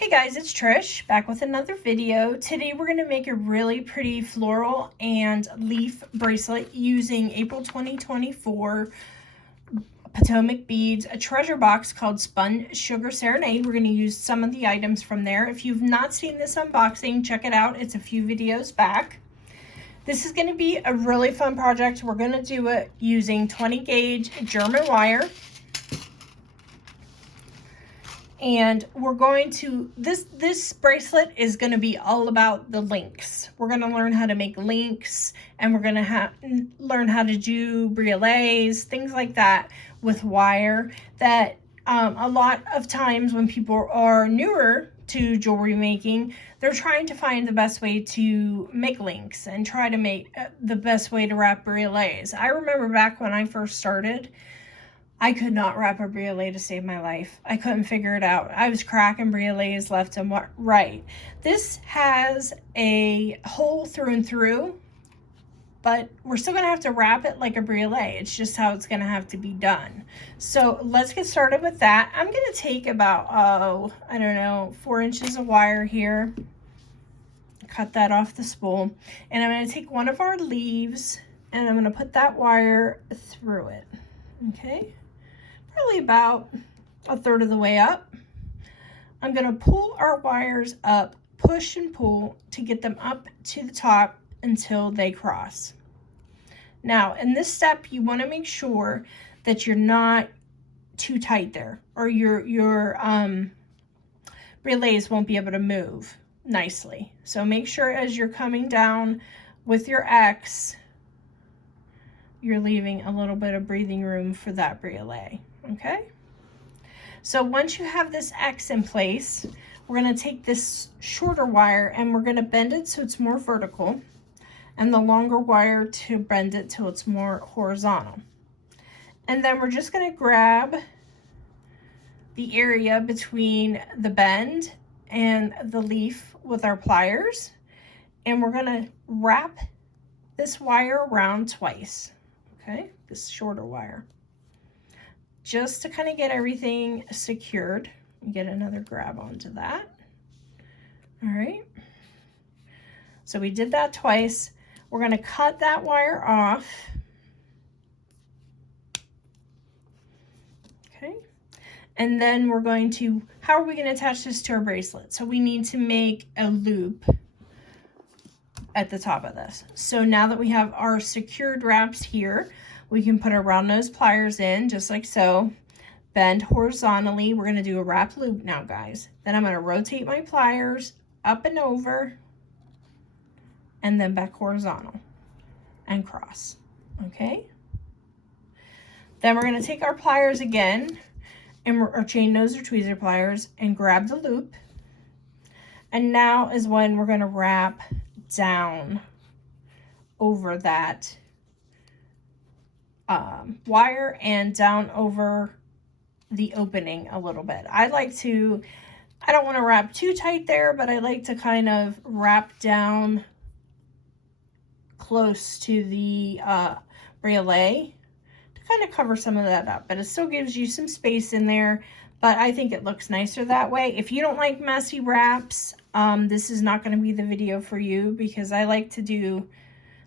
Hey guys, it's Trish back with another video. Today we're going to make a really pretty floral and leaf bracelet using April 2024 Potomac Beads, a treasure box called Spun Sugar Serenade. We're going to use some of the items from there. If you've not seen this unboxing, check it out. It's a few videos back. This is going to be a really fun project. We're going to do it using 20 gauge German wire. And we're going to, this bracelet is going to be all about the links. We're going to learn how to make links, and we're going to learn how to do brioles, things like that with wire that a lot of times when people are newer to jewelry making, they're trying to find the best way to make links and try to make the best way to wrap brioles. I remember back when I first started, I could not wrap a briolet to save my life. I couldn't figure it out. I was cracking brioles left and right. This has a hole through and through, but we're still gonna have to wrap it like a briolet. It's just how it's gonna have to be done. So let's get started with that. I'm gonna take about, I don't know, 4 inches of wire here. Cut that off the spool. And I'm gonna take one of our leaves and I'm gonna put that wire through it, okay? Probably about a third of the way up. I'm going to pull our wires up, push and pull to get them up to the top until they cross. Now, in this step, you want to make sure that you're not too tight there, or your relays won't be able to move nicely. So make sure as you're coming down with your X, you're leaving a little bit of breathing room for that briolet. Okay, so once you have this X in place, we're going to take this shorter wire and we're going to bend it so it's more vertical, and the longer wire to bend it till it's more horizontal. And then we're just going to grab the area between the bend and the leaf with our pliers, and we're going to wrap this wire around twice. Okay, this shorter wire, just to kind of get everything secured. Get another grab onto that. All right, so we did that twice. We're going to cut that wire off. Okay, and then we're going to, how are we going to attach this to our bracelet? So we need to make a loop at the top of this. So now that we have our secured wraps here, we can put our round nose pliers in just like so, bend horizontally. We're going to do a wrap loop now, guys. Then I'm going to rotate my pliers up and over and then back horizontal and cross. Okay, then we're going to take our pliers again, and our chain nose or tweezer pliers, and grab the loop. And now is when we're going to wrap down over that wire and down over the opening a little bit. I don't want to wrap too tight there, but I like to kind of wrap down close to the briolet to kind of cover some of that up, but it still gives you some space in there, but I think it looks nicer that way. If you don't like messy wraps, this is not going to be the video for you, because I like to do,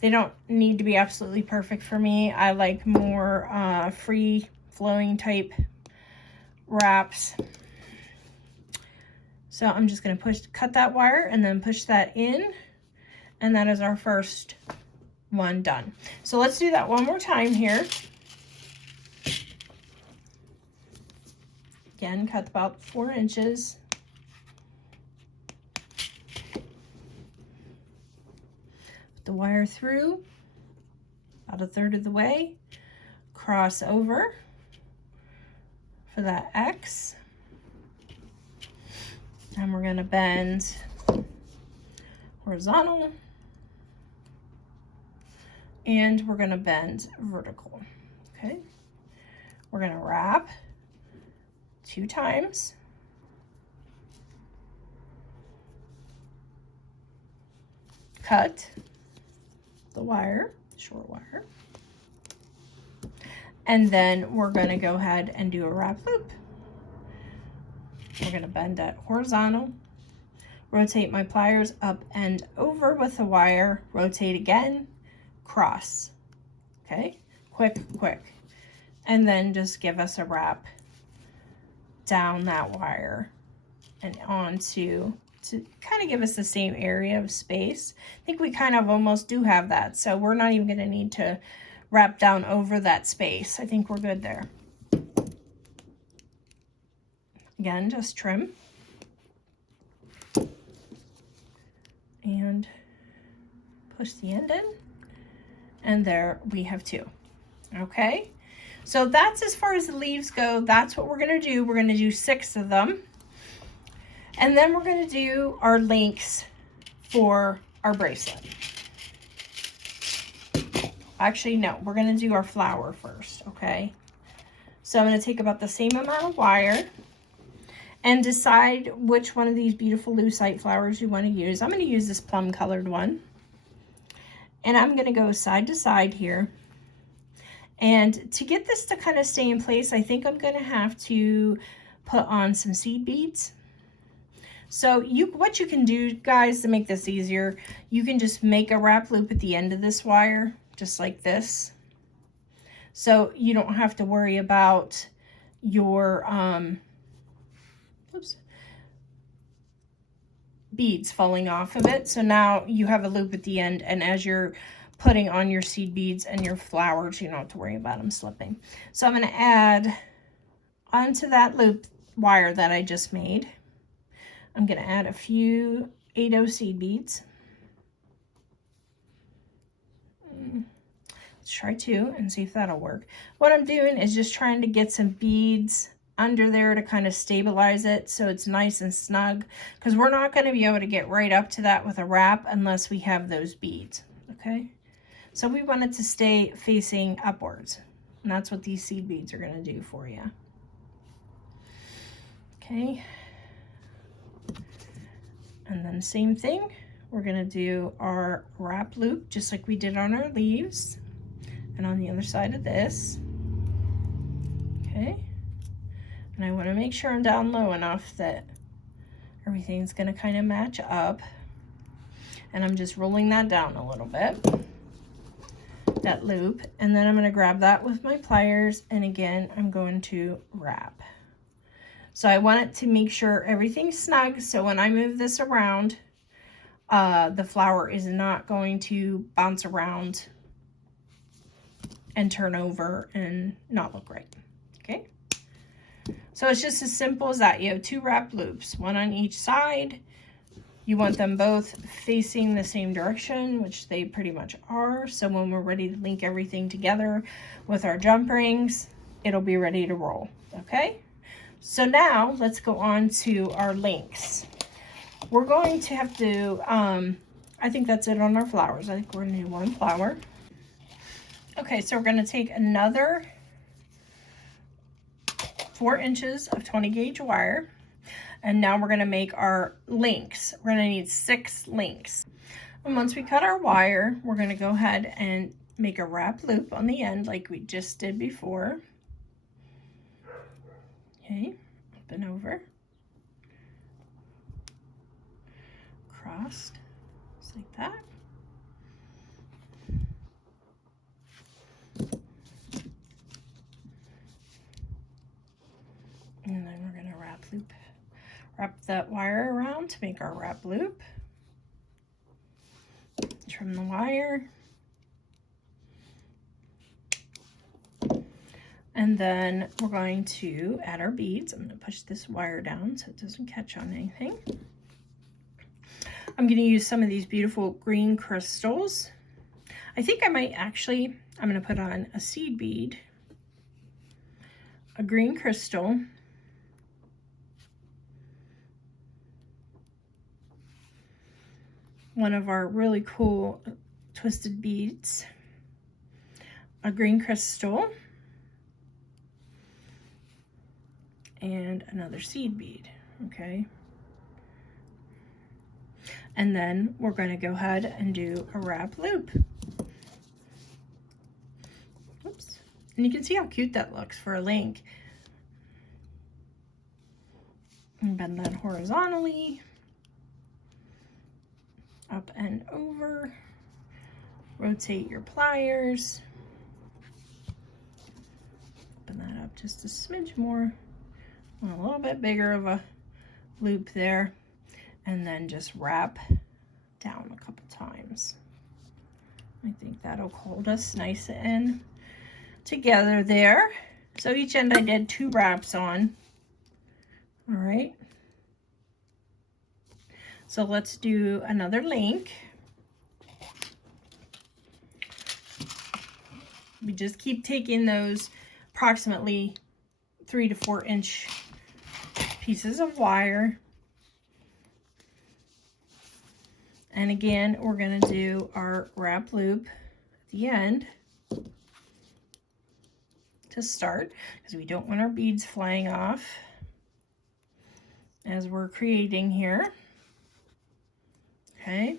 they don't need to be absolutely perfect for me. I like more free flowing type wraps. So I'm just going to cut that wire and then push that in, and that is our first one done. So let's do that one more time here. Again, cut about 4 inches. The wire through about a third of the way, cross over for that X, and we're going to bend horizontal, and we're going to bend vertical. Okay, we're going to wrap 2 times, cut the wire, short wire, and then we're going to go ahead and do a wrap loop. We're going to bend it horizontal, rotate my pliers up and over with the wire, rotate again, cross. Okay, quick, quick. And then just give us a wrap down that wire and onto, to kind of give us the same area of space. I think we kind of almost do have that, so we're not even going to need to wrap down over that space. I think we're good there. Again, just trim. And push the end in. And there we have two. Okay, so that's as far as the leaves go. That's what we're going to do. We're going to do 6 of them. And then we're going to do our links for our bracelet. Actually, no, we're going to do our flower first, okay? So I'm going to take about the same amount of wire and decide which one of these beautiful lucite flowers you want to use. I'm going to use this plum colored one. And I'm going to go side to side here. And to get this to kind of stay in place, I think I'm going to have to put on some seed beads. So what you can do, guys, to make this easier, you can just make a wrap loop at the end of this wire, just like this. So you don't have to worry about your beads falling off of it. So now you have a loop at the end, and as you're putting on your seed beads and your flowers, you don't have to worry about them slipping. So I'm going to add onto that loop wire that I just made. I'm going to add a few 8/0 seed beads. Let's try 2 and see if that'll work. What I'm doing is just trying to get some beads under there to kind of stabilize it so it's nice and snug, because we're not going to be able to get right up to that with a wrap unless we have those beads. Okay, so we want it to stay facing upwards, and that's what these seed beads are going to do for you. Okay. And then same thing, we're going to do our wrap loop just like we did on our leaves and on the other side of this. Okay, and I want to make sure I'm down low enough that everything's going to kind of match up, and I'm just rolling that down a little bit, that loop, and then I'm going to grab that with my pliers, and again I'm going to wrap. So I want it to make sure everything's snug, so when I move this around, the flower is not going to bounce around and turn over and not look right. Okay, so it's just as simple as that. You have 2 wrap loops, one on each side. You want them both facing the same direction, which they pretty much are. So when we're ready to link everything together with our jump rings, it'll be ready to roll. Okay, so now let's go on to our links. We're going to have to, I think that's it on our flowers. I think we're going to do 1 flower. Okay, so we're going to take another 4 inches of 20 gauge wire, and now we're going to make our links. We're going to need 6 links. And once we cut our wire, we're going to go ahead and make a wrap loop on the end like we just did before. Okay, up and over, crossed, just like that. And then we're going to wrap that wire around to make our wrap loop. Trim the wire. And then we're going to add our beads. I'm going to push this wire down so it doesn't catch on anything. I'm going to use some of these beautiful green crystals. I think I might actually, I'm going to put on a seed bead, a green crystal, one of our really cool twisted beads, a green crystal, and another seed bead. Okay, and then we're going to go ahead and do a wrap loop. Oops. And you can see how cute that looks for a link. And bend that horizontally, up and over. Rotate your pliers. Open that up just a smidge more. A little bit bigger of a loop there. And then just wrap down a couple times. I think that'll hold us nice and together there. So each end I did 2 wraps on. All right. So let's do another link. We just keep taking those approximately 3 to 4 inch pieces of wire. And again, we're going to do our wrap loop at the end to start, because we don't want our beads flying off as we're creating here. Okay.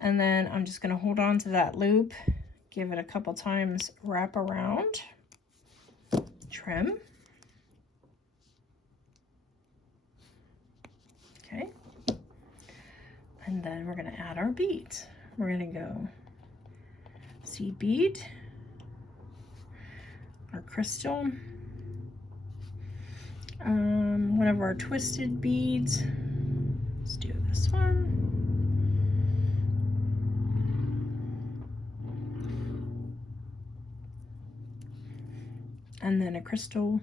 And then I'm just going to hold on to that loop, give it a couple times, wrap around, trim. Okay. And then we're going to add our beads. We're going to go seed bead, our crystal, one of our twisted beads. Let's do this one. And then a crystal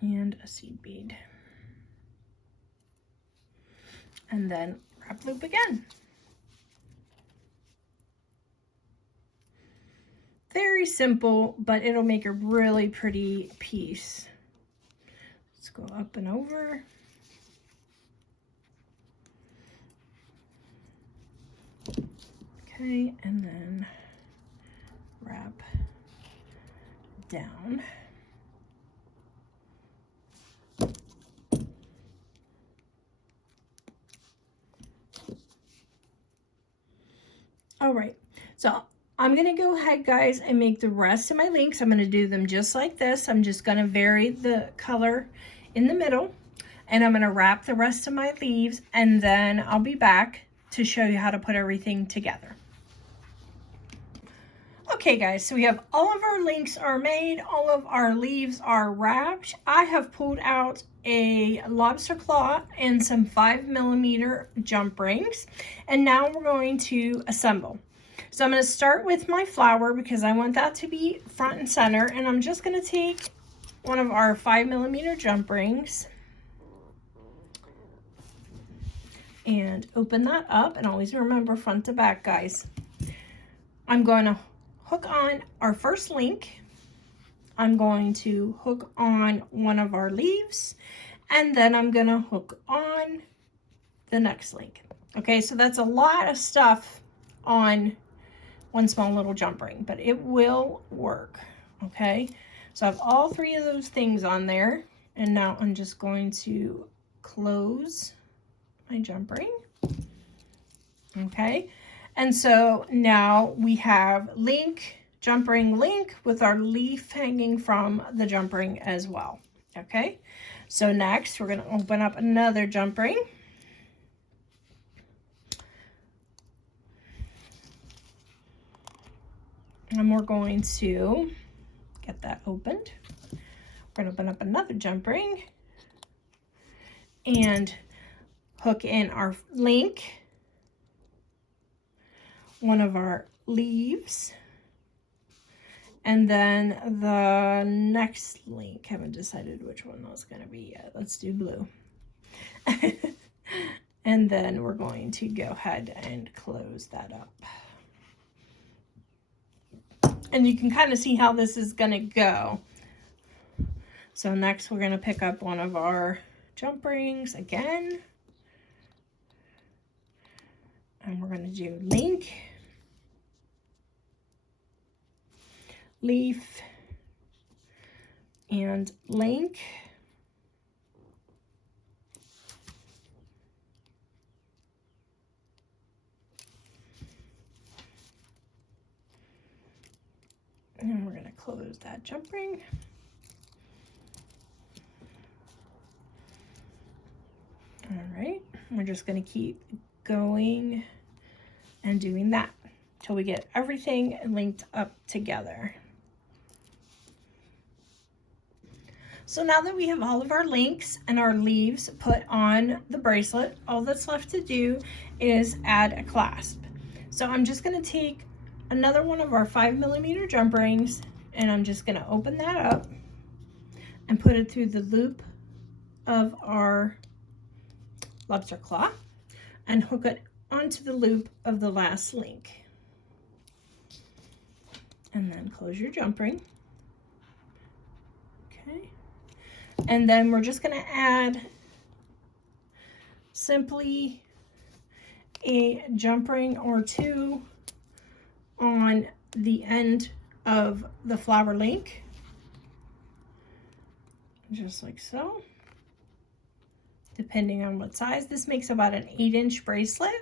and a seed bead. And then wrap loop again. Very simple, but it'll make a really pretty piece. Let's go up and over. Okay, and then wrap down. All right, so I'm gonna go ahead, guys, and make the rest of my links. I'm gonna do them just like this. I'm just gonna vary the color in the middle, and I'm gonna wrap the rest of my leaves, and then I'll be back to show you how to put everything together. Okay, guys, so we have all of our links are made, all of our leaves are wrapped. I have pulled out a lobster claw and some 5mm jump rings, and now we're going to assemble. So I'm going to start with my flower because I want that to be front and center, and I'm just going to take one of our 5mm jump rings and open that up, and always remember front to back, guys. I'm going to hook on our first link. I'm going to hook on one of our leaves, and then I'm going to hook on the next link. Okay, so that's a lot of stuff on one small little jump ring, but it will work. Okay, so I have all 3 of those things on there, and now I'm just going to close my jump ring. Okay, and so now we have link, jump ring, link with our leaf hanging from the jump ring as well. Okay, so next we're going to open up another jump ring. And we're going to get that opened. We're going to open up another jump ring and hook in our link, one of our leaves, and then the next link. Haven't decided which one that's going to be yet. Let's do blue. And then we're going to go ahead and close that up. And you can kind of see how this is going to go. So next we're going to pick up one of our jump rings again. And we're going to do link, leaf, and link. And we're going to close that jump ring. All right, we're just going to keep going and doing that till we get everything linked up together. So now that we have all of our links and our leaves put on the bracelet, all that's left to do is add a clasp. So I'm just going to take another one of our 5mm jump rings, and I'm just going to open that up and put it through the loop of our lobster claw and hook it onto the loop of the last link. And then close your jump ring. Okay. And then we're just going to add simply a jump ring or two on the end of the flower link, just like so, depending on what size. This makes about an 8-inch bracelet.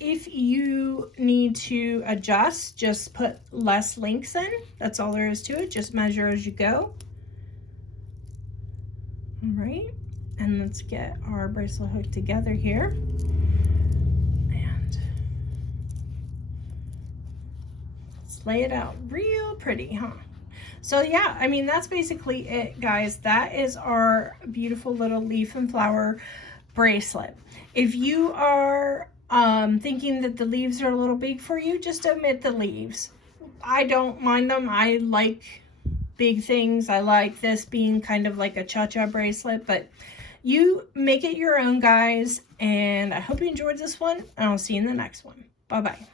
If you need to adjust, just put less links in. That's all there is to it. Just measure as you go. All right, and let's get our bracelet hooked together here. And let's lay it out real pretty, huh? So yeah, I mean, that's basically it, guys. That is our beautiful little leaf and flower bracelet. If you are thinking that the leaves are a little big for you, just omit the leaves. I don't mind them. I like big things. I like this being kind of like a cha-cha bracelet, but you make it your own, guys. And I hope you enjoyed this one, and I'll see you in the next one. Bye-bye.